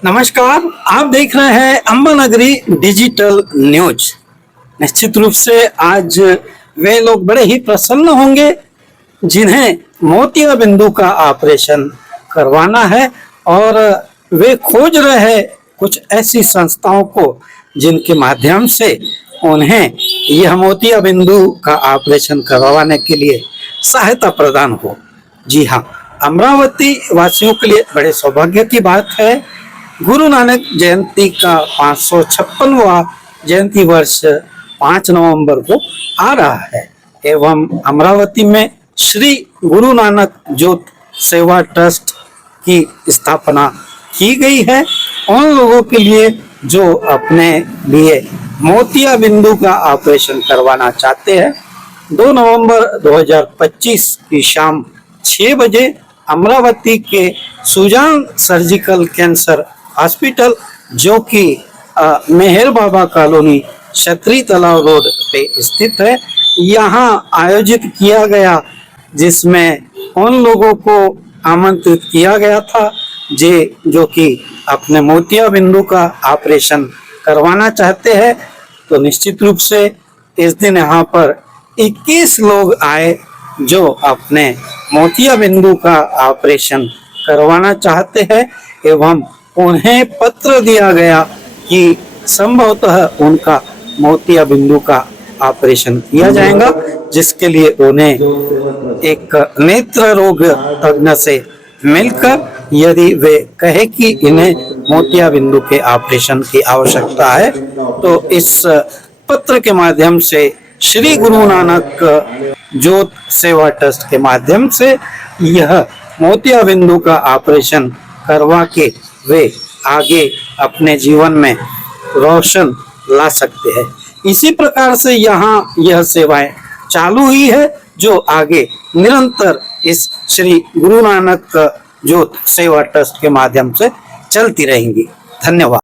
नमस्कार। आप देख रहे हैं अम्बानगरी डिजिटल न्यूज। निश्चित रूप से आज वे लोग बड़े ही प्रसन्न होंगे जिन्हें मोतिया बिंदु का ऑपरेशन करवाना है और वे खोज रहे हैं कुछ ऐसी संस्थाओं को जिनके माध्यम से उन्हें यह मोतिया बिंदु का ऑपरेशन करवाने के लिए सहायता प्रदान हो। जी हाँ, अमरावती वासियों के लिए बड़े सौभाग्य की बात है। गुरु नानक जयंती का 556वां जयंती वर्ष 5 नवंबर को आ रहा है एवं अमरावती में श्री गुरु नानक ज्योत सेवा ट्रस्ट की स्थापना की गई है उन लोगों के लिए जो अपने लिए मोतिया बिंदु का ऑपरेशन करवाना चाहते हैं। 2 नवंबर 2025 की शाम 6 बजे अमरावती के सुजान सर्जिकल कैंसर हॉस्पिटल जो कि मेहर बाबा कॉलोनी क्षत्रिय तालाब रोड पे स्थित है, यहाँ आयोजित किया गया, जिसमें उन लोगों को आमंत्रित किया गया था जो कि अपने मोतिया बिंदु का ऑपरेशन करवाना चाहते हैं। तो निश्चित रूप से इस दिन यहाँ पर 21 लोग आए जो अपने मोतिया बिंदु का ऑपरेशन करवाना चाहते हैं एवं उन्हें पत्र दिया गया कि संभवतः उनका मोतिया बिंदु का ऑपरेशन किया जाएगा, जिसके लिए उन्हें एक नेत्र रोग तज्ञ से मिलकर यदि वे कहे कि इन्हें मोतिया बिंदु के ऑपरेशन की आवश्यकता है तो इस पत्र के माध्यम से श्री गुरु नानक ज्योत सेवा ट्रस्ट के माध्यम से यह मोतिया बिंदु का ऑपरेशन करवा के वे आगे अपने जीवन में रोशन ला सकते हैं। इसी प्रकार से यहाँ यह सेवाएं चालू हुई है जो आगे निरंतर इस श्री गुरु नानक ज्योत सेवा ट्रस्ट के माध्यम से चलती रहेंगी। धन्यवाद।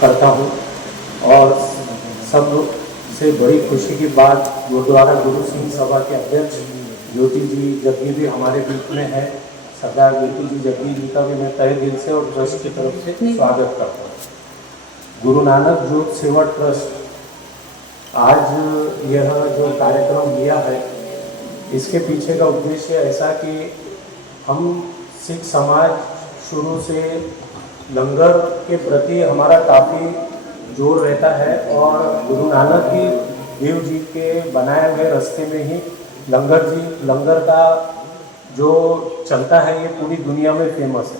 करता हूँ और सब से बड़ी खुशी की बात गुरुद्वारा गुरु सिंह सभा के अध्यक्ष ज्योति जी जग्गी भी हमारे बीच में है। सरदार ज्योति जी जग्गी जी का भी मैं तहे दिल से और ट्रस्ट की तरफ से स्वागत करता हूँ। गुरु नानक ज्योत सेवा ट्रस्ट आज यह जो कार्यक्रम लिया है इसके पीछे का उद्देश्य ऐसा कि हम सिख समाज शुरू से लंगर के प्रति हमारा काफ़ी जोर रहता है और गुरु नानक की देव जी के बनाए हुए रास्ते में ही लंगर का जो चलता है ये पूरी दुनिया में फेमस है।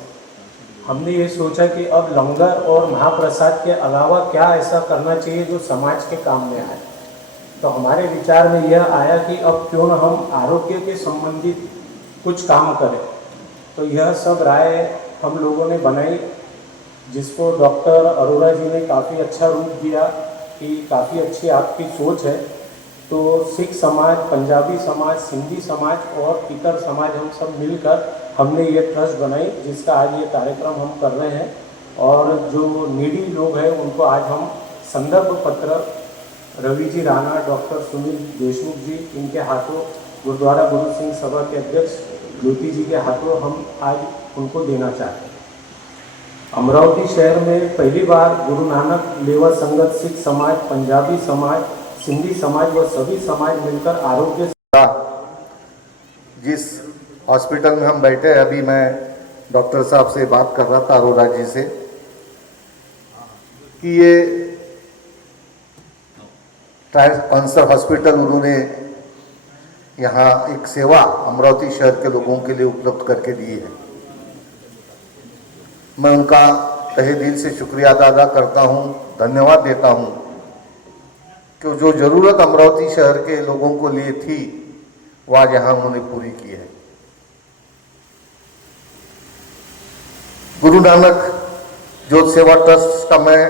हमने ये सोचा कि अब लंगर और महाप्रसाद के अलावा क्या ऐसा करना चाहिए जो समाज के काम में आए। तो हमारे विचार में यह आया कि अब क्यों न हम आरोग्य के संबंधित कुछ काम करें। तो यह सब राय हम लोगों ने बनाई, जिसको डॉक्टर अरोड़ा जी ने काफ़ी अच्छा रूप दिया कि काफ़ी अच्छी आपकी सोच है। तो सिख समाज, पंजाबी समाज, सिंधी समाज और इतर समाज हम सब मिलकर हमने ये ट्रस्ट बनाई, जिसका आज ये कार्यक्रम हम कर रहे हैं। और जो नीडी लोग हैं उनको आज हम संदर्भ पत्र रवि जी राणा, डॉक्टर सुनील देशमुख जी, इनके हाथों गुरुद्वारा गुरु सिंह सभा के अध्यक्ष ज्योति जी के हाथों हम आज उनको देना चाहते हैं। अमरावती शहर में पहली बार गुरु नानक लेवा संगत सिख समाज, पंजाबी समाज, सिंधी समाज व सभी समाज मिलकर आरोग्य जिस हॉस्पिटल में हम बैठे हैं, अभी मैं डॉक्टर साहब से बात कर रहा था अरोड़ा जी से कि ये कैंसर हॉस्पिटल उन्होंने यहाँ एक सेवा अमरावती शहर के लोगों के लिए उपलब्ध करके दी है। मैं उनका तहे दिल से शुक्रिया अदा करता हूँ, धन्यवाद देता हूँ कि जो ज़रूरत अमरावती शहर के लोगों को लिए थी वो आज यहाँ उन्होंने पूरी की है। गुरु नानक ज्योत सेवा ट्रस्ट का मैं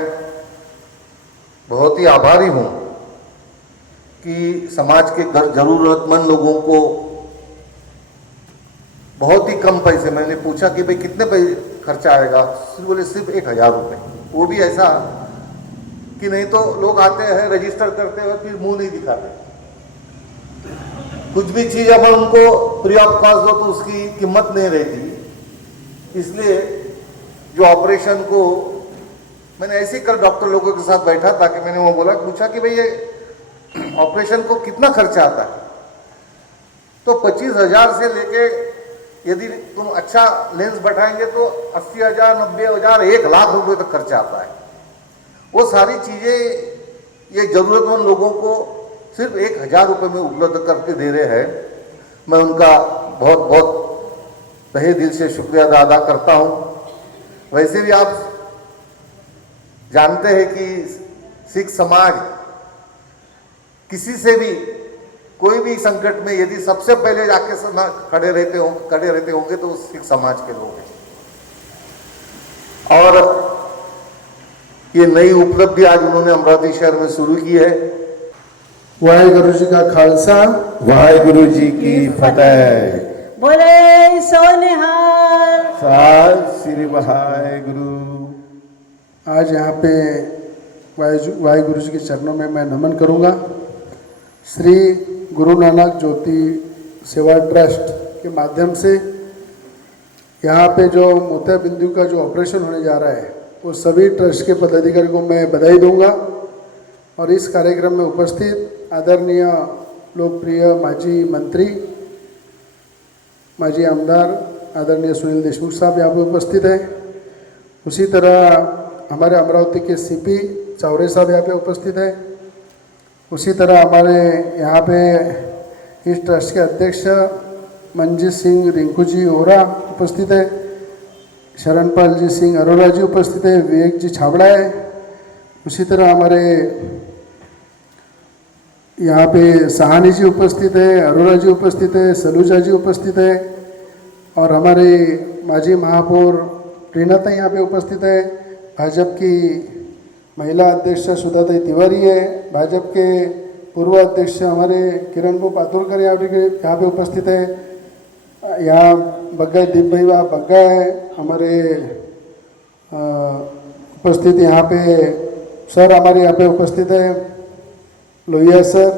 बहुत ही आभारी हूँ कि समाज के जरूरतमंद लोगों को बहुत ही कम पैसे, मैंने पूछा कि भाई कितने पैसे खर्चा आएगा, बोले सिर्फ 1000 रुपये। वो भी ऐसा कि नहीं तो लोग आते हैं रजिस्टर करते हैं फिर मुंह नहीं दिखाते। कुछ भी चीज़ अगर उनको फ्री ऑफ कॉस्ट दो तो उसकी कीमत नहीं रहती। इसलिए जो ऑपरेशन को मैंने ऐसे ही कल डॉक्टर लोगों के साथ बैठा था कि मैंने वो पूछा कि भाई ये ऑपरेशन को कितना खर्चा आता है, तो 25,000 से लेके यदि तुम अच्छा लेंस बैठाएंगे तो 80,000, 90,000, 1 लाख रुपए तक खर्चा आता है। वो सारी चीज़ें ये ज़रूरतमंद लोगों को सिर्फ 1,000 रुपये में उपलब्ध करके दे रहे हैं। मैं उनका बहुत बहुत तहे दिल से शुक्रिया अदा करता हूँ। वैसे भी आप जानते हैं कि सिख समाज किसी से भी कोई भी संकट में यदि सबसे पहले जाके खड़े रहते होंगे तो सिख समाज के लोग हैं। और ये नई उपलब्धि आज उन्होंने अमरावती शहर में शुरू की है। वाहेगुरु जी का खालसा, वाहेगुरु जी की फतेह। बोले सोनिहाल। सात श्री वाहेगुरु। आज यहाँ पे वाहेगुरु जी के चरणों में मैं नमन करूँगा। श्री गुरु नानक ज्योति सेवा ट्रस्ट के माध्यम से यहाँ पे जो मोतिया बिंदु का जो ऑपरेशन होने जा रहा है वो सभी ट्रस्ट के पदाधिकारी को मैं बधाई दूंगा। और इस कार्यक्रम में उपस्थित आदरणीय लोकप्रिय माजी मंत्री, माजी आमदार आदरणीय सुनील देशमुख साहब यहाँ पे उपस्थित हैं। उसी तरह हमारे अमरावती के सीपी चावरे साहब यहाँ पे उपस्थित हैं। उसी तरह हमारे यहाँ पे इस ट्रस्ट के अध्यक्ष मंजीत सिंह रिंकू जी ओरा उपस्थित है, शरणपाल जी सिंह अरोड़ा जी उपस्थित है, विवेक जी छाबड़ा है। उसी तरह हमारे यहाँ पे सहानी जी उपस्थित है, अरोड़ा जी उपस्थित है, सलूजा जी उपस्थित है और हमारे माजी महापौर प्रीनाता यहाँ पे उपस्थित है। भाजपा की महिला अध्यक्ष सुधाताई तिवारी है, भाजपा के पूर्व अध्यक्ष हमारे किरण बो पातुरकर यहाँ पे उपस्थित है। यहाँ बग्गा दीप भाई बग्गा है हमारे उपस्थित। यहाँ पे सर हमारे यहाँ पे उपस्थित है, लोहिया सर।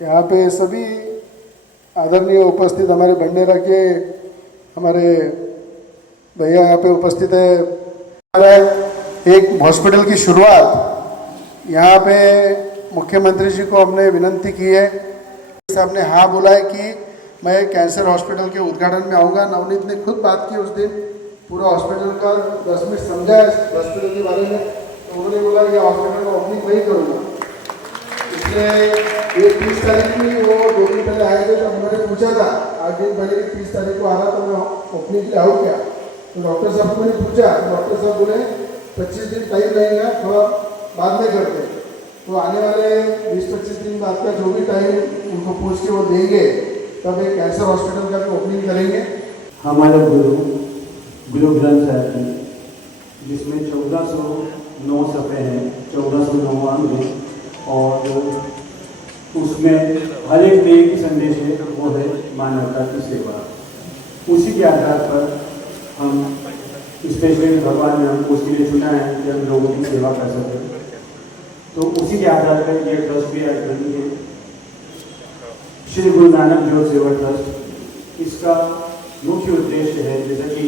यहाँ पे सभी आदरणीय उपस्थित हमारे भंडेरा के हमारे भैया यहाँ पे उपस्थित है। एक हॉस्पिटल की शुरुआत यहाँ पे मुख्यमंत्री जी को हमने विनंती की है। साहब ने हाँ बोला है कि मैं कैंसर हॉस्पिटल के उद्घाटन में आऊँगा। नवनीत ने खुद बात की उस दिन, पूरा हॉस्पिटल का 10 मिनट समझा है हॉस्पिटल के बारे में, तो उन्होंने बोला कि हॉस्पिटल का ओपनिंग वही करूँगा। इसलिए ये 30 तारीख की वो 2 दिन पहले आए थे, तो उन्होंने पूछा था 8 दिन पहले कि 30 तारीख को आ रहा तो मैं ओपनिंग के लिए आऊँ क्या। तो डॉक्टर साहब को मैंने पूछा, डॉक्टर साहब बोले 25 दिन टाइम लगेगा, थोड़ा बाद में करते। तो आने वाले 20-25 दिन बाद का जो भी टाइम उनको पूछ के वो देंगे, तब एक कैंसर हॉस्पिटल का भी ओपनिंग करेंगे। हमारे गुरु ग्रंथ साहिब की, जिसमें 1409 सफ़े हैं, 1409 अंग हैं और उसमें हर एक में एक संदेश है, वो है मानवता की सेवा। उसी के आधार पर हम स्पेशली भगवान ने हमको उसके लिए चुना है कि हम लोगों की सेवा कर सकें। तो उसी के आधार पर ये ट्रस्ट भी आज बनी है, श्री गुरु नानक ज्योति सेवा ट्रस्ट। इसका मुख्य उद्देश्य है, जैसा कि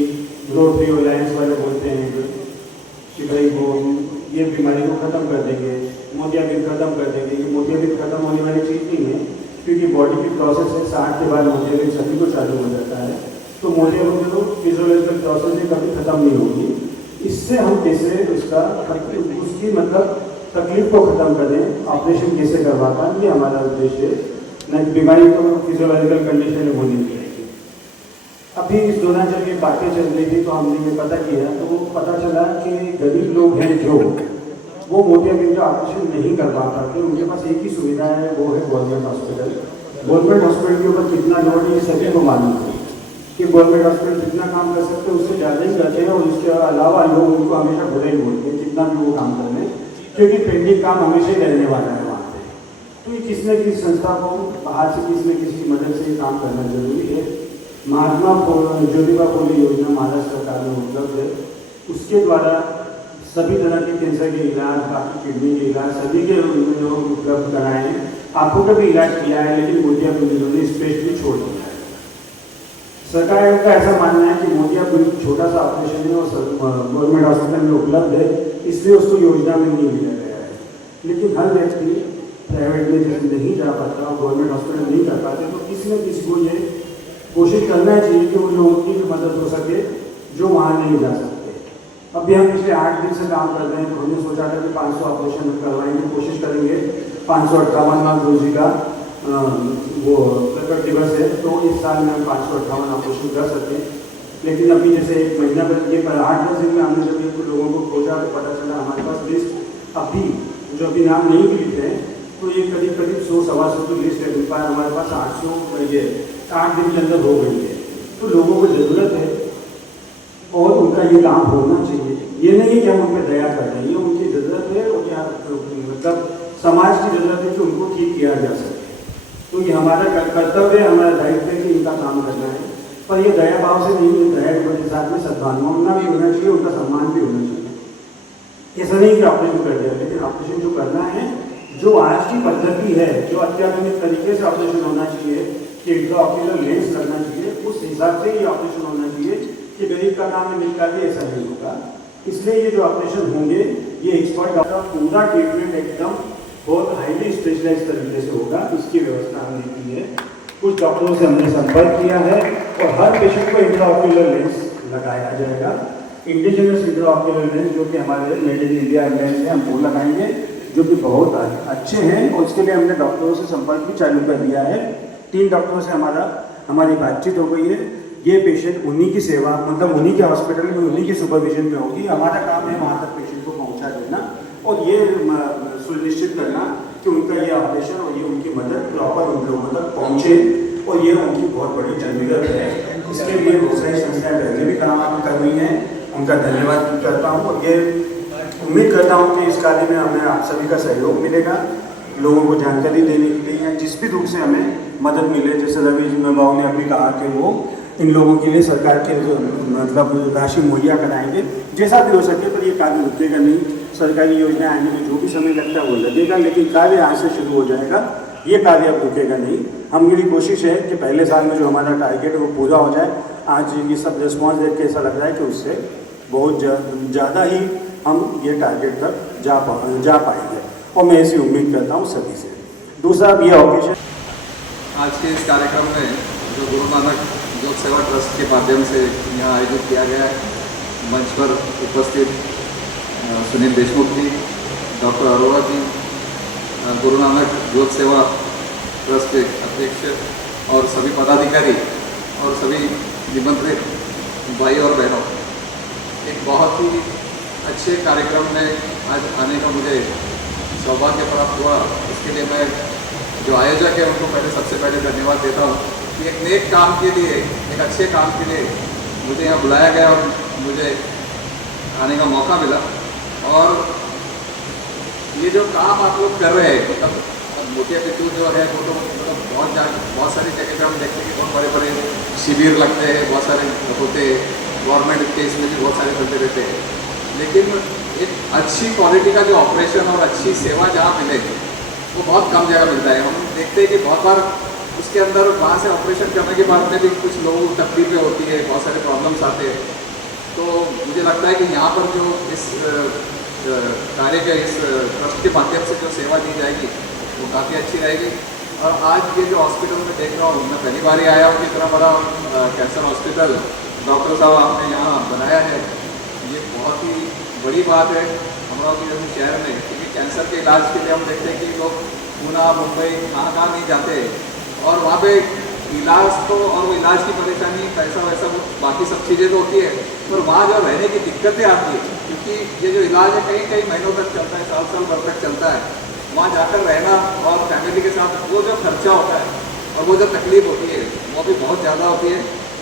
रोटरी अलायंस वाले बोलते हैं कि भाई वो ये बीमारी को ख़त्म कर देंगे, मोतियाबिंद ख़त्म कर देंगे। ये मोतियाबिंद ख़त्म होने वाली चीज़ नहीं है, क्योंकि बॉडी की प्रोसेस है, 60 के बाद मोतियाबिंद सभी को चालू हो जाता है। तो मोतियाबिंद तो फिजियोलॉजिकल प्रोसेस है, कभी ख़त्म नहीं होगी। इससे हम कैसे उसका उसकी मतलब तकलीफ को ख़त्म करें, ऑपरेशन कैसे करवाता है, ये हमारा उद्देश्य है। न बीमारी तो फिजियोलॉजिकल कंडीशन में होनी चाहिए। अभी इस दौरान जब ये बातें चल रही थी तो हमने ये पता किया, तो पता चला कि गरीब लोग हैं जो वो मोतियाबिंद का ऑपरेशन नहीं करवा पाते, उनके पास एक ही सुविधा है, वो है गवर्नमेंट हॉस्पिटल। गवर्नमेंट हॉस्पिटल के ऊपर कितना लोड है ये सभी को मालूम है कि गवर्नमेंट हॉस्पिटल जितना काम कर सकते हैं उससे ज़्यादा ही करते हैं, और उसके अलावा लोग उनको हमेशा बुरा ही बोलते हैं जितना भी वो काम कर रहे हैं, क्योंकि पेंडिंग काम हमेशा ही रहने वाला है वहाँ पे। तो ये किसी न किसी संस्था को बाहर से किसी न किसी की मदद से काम करना जरूरी है। महात्मा ज्योतिबा फुले योजना महाराष्ट्र सरकार में उपलब्ध है, उसके द्वारा सभी तरह के कैंसर के इलाज, बाकी किडनी के इलाज सभी के लोग उपलब्ध कराए हैं। आँखों का भी इलाज किया है, लेकिन मोतियाबिंद ने स्पेशली छोड़ दिया है। सरकार का ऐसा मानना है कि मोतियाबिंद छोटा सा ऑपरेशन है और गवर्नमेंट हॉस्पिटल में उपलब्ध है, इसलिए उसको योजना में नहीं लिया गया है। लेकिन हर व्यक्ति प्राइवेट में जैसे नहीं जा पाता और गवर्नमेंट हॉस्पिटल नहीं कर पाते, तो किसी न किसी को ये कोशिश करना चाहिए कि उन लोगों की मदद हो सके जो वहाँ नहीं जा सकते। अभी हम पिछले 8 दिन से काम कर रहे हैं, तो हमने सोचा था कि 500 ऑपरेशन करवाएंगे, कोशिश करेंगे। 558वां रोजी का वो प्रकट दिवस है, तो इस साल में हम 558 ऑपरेशन कर सकते हैं। लेकिन अभी जैसे 1 महीना पहले ये 8-10 दिन में हमने जब ये लोगों को खोजा तो पता चला हमारे पास लिस्ट अभी जो अभी नाम नहीं भी लिखे हैं, तो ये करीब 100-125 की लिस्ट है। पर हमारे पास 800 ये 8 दिन के अंदर हो गई है। तो लोगों को ज़रूरत है और उनका ये काम होना चाहिए। ये नहीं है कि हम उन पर दया कर रहे हैं, ये उनकी ज़रूरत है और क्या मतलब समाज की ज़रूरत है कि उनको ठीक किया जा सके। तो ये हमारा कर्तव्य है, हमारा दायित्व है कि इनका काम करना है। पर ये दया भाव से नहीं है, दया के साथ में सद्भावना भी होना चाहिए, उनका सम्मान भी होना चाहिए। ऐसा नहीं कि ऑपरेशन कर दिया, लेकिन ऑपरेशन जो करना है, जो आज की पद्धति है, जो अत्याधुनिक तरीके से ऑपरेशन होना चाहिए कि इंट्राऑक्यूलर लेंस लगना चाहिए, उस हिसाब से ये ऑपरेशन होना चाहिए कि गरीब का काम है निकाल के, ऐसा नहीं होगा। इसलिए ये जो ऑपरेशन होंगे ये एक्सपर्ट डॉक्टर पूरा ट्रीटमेंट एकदम बहुत हाईली स्पेशलाइज तरीके से होगा, इसकी व्यवस्था हमने की है। कुछ डॉक्टरों से हमने संपर्क किया है और हर पेशेंट को इंट्राऑक्यूलर लेंस लगाया जाएगा। इंडिजिनस इंट्राऑक्यूलर लेंस जो कि हमारे मेड इन इंडिया लेंस है, हम वो लगाएंगे, जो कि बहुत अच्छे हैं, और उसके लिए हमने डॉक्टरों से संपर्क भी चालू कर दिया है। 3 डॉक्टरों से हमारी बातचीत हो गई है। ये पेशेंट उन्हीं की सेवा, मतलब उन्हीं के हॉस्पिटल में उन्हीं के सुपरविजन में होगी। हमारा काम है वहाँ तक पेशेंट को पहुँचा देना और ये सुनिश्चित करना कि उनका ये ऑपरेशन और ये उनकी मदद प्रॉपर उन लोगों तक पहुँचे, और ये उनकी बहुत बड़ी जरूरत है। इसके लिए बहुत सारी संस्थाएँ पहले भी काम कर रही हैं, उनका धन्यवाद करता हूँ। और ये उम्मीद करता हूँ कि इस कार्य में हमें आप सभी का सहयोग मिलेगा, लोगों को जानकारी देने के लिए या जिस भी रूप से हमें मदद मिले। जैसे रवि बाबू ने अभी कहा कि वो इन लोगों के लिए सरकार के मतलब राशि मुहैया कराएंगे, जैसा भी हो सके, पर ये कार्य रुकेगा नहीं। सरकारी योजना आने में जो भी समय लगता है वो लगेगा, लेकिन कार्य आज से शुरू हो जाएगा, ये कार्य अब रुकेगा नहीं। हमारी कोशिश है कि पहले साल में जो हमारा टारगेट है वो पूरा हो जाए। आज ये सब रिस्पॉन्स देख के ऐसा लग रहा है कि उससे बहुत ज़्यादा ही हम ये टारगेट तक जा पाएंगे, और मैं ऐसी उम्मीद करता हूँ सभी से। दूसरा ये ऑपरेशन आज के इस कार्यक्रम में जो गुरु नानक योग सेवा ट्रस्ट के माध्यम से यहाँ आयोजित किया गया है, मंच पर उपस्थित सुनील देशमुख जी, डॉक्टर अरोड़ा जी, गुरु नानक योग सेवा ट्रस्ट के अध्यक्ष और सभी पदाधिकारी और सभी निमंत्रित भाई और बहनों, एक बहुत ही अच्छे कार्यक्रम में आज आने का मुझे सौभाग्य प्राप्त हुआ। इसके लिए मैं जो आयोजक है उनको सबसे पहले धन्यवाद देता हूँ कि एक नेक काम के लिए, एक अच्छे काम के लिए मुझे यहाँ बुलाया गया और मुझे आने का मौका मिला। और ये जो काम आप लोग कर रहे हैं, मतलब मोतियाबिंद जो है वो तो मतलब बहुत सारी जगह पे हम देखते हैं कि बहुत बड़े बड़े शिविर लगते हैं, बहुत सारे होते हैं, गवर्नमेंट के इसमें भी बहुत सारे चलते रहते हैं, लेकिन एक अच्छी क्वालिटी का जो ऑपरेशन और अच्छी सेवा जहाँ मिले वो बहुत कम जगह मिलता है। हम देखते हैं कि बहुत बार उसके अंदर वहाँ से ऑपरेशन करने के बाद में भी कुछ लोगों को तकलीफें होती है, बहुत सारे प्रॉब्लम्स आते हैं। तो मुझे लगता है कि यहाँ पर जो इस कार्य के इस ट्रस्ट के माध्यम से जो सेवा दी जाएगी वो काफ़ी अच्छी रहेगी। और आज ये जो हॉस्पिटल में देख रहा हूँ, मैं पहली बार ही आया हूँ कि इतना बड़ा कैंसर हॉस्पिटल डॉक्टर साहब आपने यहाँ बनाया है, ये बहुत ही बड़ी बात है अमरावती जैसे शहर में, क्योंकि कि कैंसर के इलाज के लिए हम देखते हैं कि लोग पूना मुंबई कहाँ नहीं जाते, और वहाँ पे इलाज तो, और वो इलाज की परेशानी, पैसा वैसा वो बाकी सब चीज़ें तो होती है, पर वहाँ जो रहने की दिक्कतें आती है, क्योंकि ये जो इलाज है कई कई महीनों तक चलता है, साल भर तक चलता है। वहाँ जाकर रहना और फैमिली के साथ वो जो खर्चा होता है और वो जो तकलीफ होती है वो भी बहुत ज़्यादा होती है।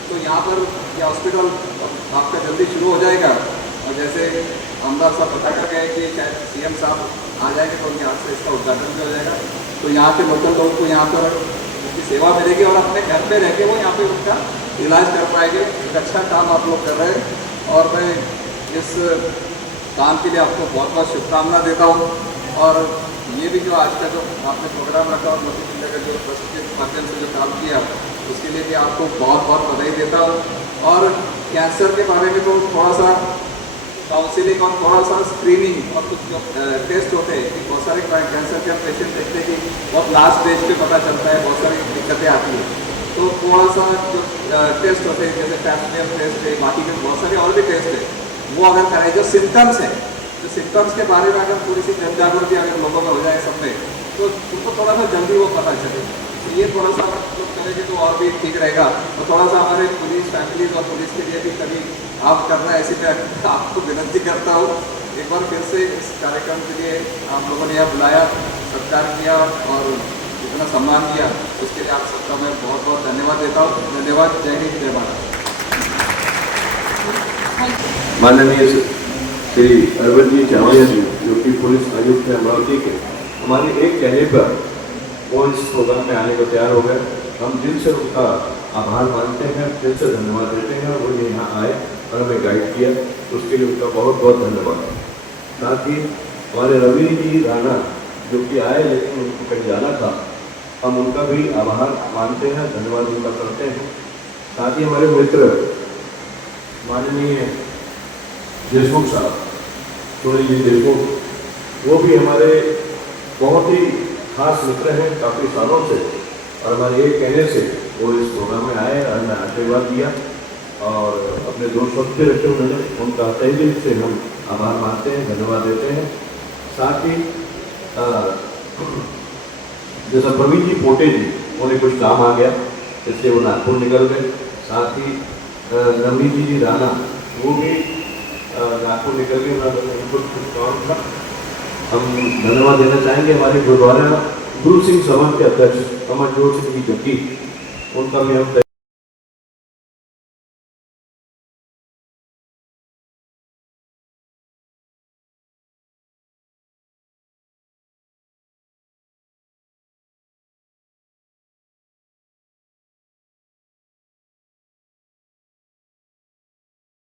तो यहाँ पर यह हॉस्पिटल आपका जल्दी शुरू हो जाएगा, और जैसे अमदार साहब बता कर गए कि शायद CM साहब आ जाएंगे तो उनके हाथ से इसका उद्घाटन भी हो जाएगा। तो यहाँ के लोकल लोगों को यहाँ पर उनकी सेवा मिलेगी और अपने घर पे रह के वो यहाँ पे उनका इलाज कर पाएंगे। एक अच्छा काम आप लोग कर रहे हैं, और मैं इस काम के लिए आपको बहुत बहुत शुभकामना देता हूँ। और ये भी जो आज का जो आपने प्रोग्राम रखा और मोती जिले का जो ट्रस्ट के माध्यम से जो काम किया, उसके लिए भी आपको बहुत बहुत बधाई देता हूँ। और कैंसर के बारे में तो थोड़ा सा काउंसिलिंग और थोड़ा सा स्क्रीनिंग और कुछ जो टेस्ट होते हैं कि बहुत सारे कैंसर के हम पेशेंट देखते हैं कि बहुत लास्ट स्टेज पे पता चलता है, बहुत सारी दिक्कतें आती हैं। तो थोड़ा सा जो टेस्ट होते हैं जैसे पैप्समियम टेस्ट है, बाकी के बहुत सारे और भी टेस्ट है, वो अगर करें, जो सिम्टम्स है, तो सिम्टम्स के बारे में अगर थोड़ी सी जन जागृति अगर लोगों में हो जाए सब में, तो उनको थोड़ा सा जल्दी वो पता चले। तो ये थोड़ा सा लोग करेंगे तो और भी ठीक रहेगा। और थोड़ा सा हमारे पुलिस फैमिलीज और पुलिस के लिए भी कभी आप करना, ऐसी मैं आपको विनती करता हूँ। एक बार फिर से इस कार्यक्रम के लिए आप लोगों ने यहाँ बुलाया, सत्कार किया और इतना सम्मान किया, उसके लिए आप सबका मैं बहुत बहुत धन्यवाद देता हूँ। धन्यवाद। जय हिंद, जय भारत। माननीय श्री अरविंद जी चावड़िया जी, जो कि पुलिस आयुक्त है अमरावती के, हमारे एक कहने पर वो इस प्रोग्राम में आने को तैयार हो गए। हम दिल से उनका आभार मानते हैं, दिल से धन्यवाद देते हैं। और वो यहाँ आए और हमें गाइड किया, उसके लिए उनका बहुत बहुत धन्यवाद। साथ ही हमारे रवि जी राणा जो कि आए लेकिन उनको कहीं जाना था, हम उनका भी आभार मानते हैं, धन्यवाद उनका करते हैं। साथ ही हमारे मित्र माननीय देशमुख साहब, सूर्य जी देशमुख, वो भी हमारे बहुत ही खास मित्र हैं काफ़ी सालों से, और हमारे एक कहने से वो इस प्रोग्राम में आए और हमें आशीर्वाद दिया और अपने 2 शब्द रखे उन्होंने, उनका तहे दिल से हम आभार मानते हैं, धन्यवाद देते हैं। साथ ही जैसा प्रवीण जी पोटे जी, उन्हें कुछ काम आ गया इसलिए वो नागपुर निकल गए। साथ ही नवनीत जी राणा, वो भी नागपुर निकल गए, उनको कुछ काम था। हम धन्यवाद देना चाहेंगे हमारे गुरुद्वारा गुरु सिंह सभा के अध्यक्ष अमरजोत सिंह जी जग्गी, उनका भी हम